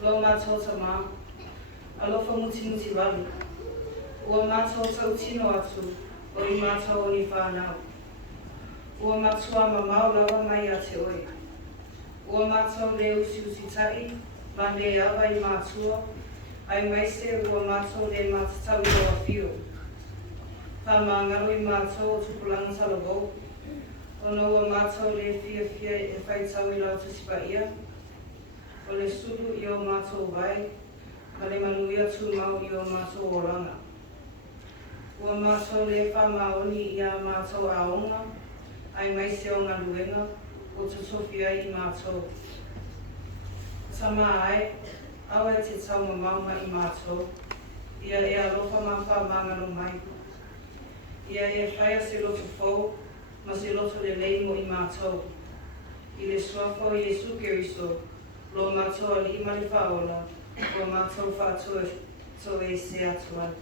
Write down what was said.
Lo mātou tamā, alofa muti walu. Ua mātou tau tino atu, o I mātou o ni whānau. Ua matua mamau lawa mai a te oi. Ua mātou le usi tai, ma le awa I mātua, ai maise ua mātou le mātatau I loa whio. Ka māngaro I mātou o tupulanga talavou. Ono ua mātou le fia e whaitau I lau tusipa ia. O le sulu I o mātou vai, ma le manuia tu mau I o mātou oranga. Ua mātou le whamaoni I a mātou aonga, ai maise o ngā luenga, o tutofi ai I mātou. Tama ai, awa te tau mamauma I mātou, ia e alofa ma whamangaro mai. Ia e whaia se loto fau, ma se loto le leimo I mātou. I le suafo Iesu Keriso, lo mātou ali I male whaola, o mātou whātua so e se atu ai.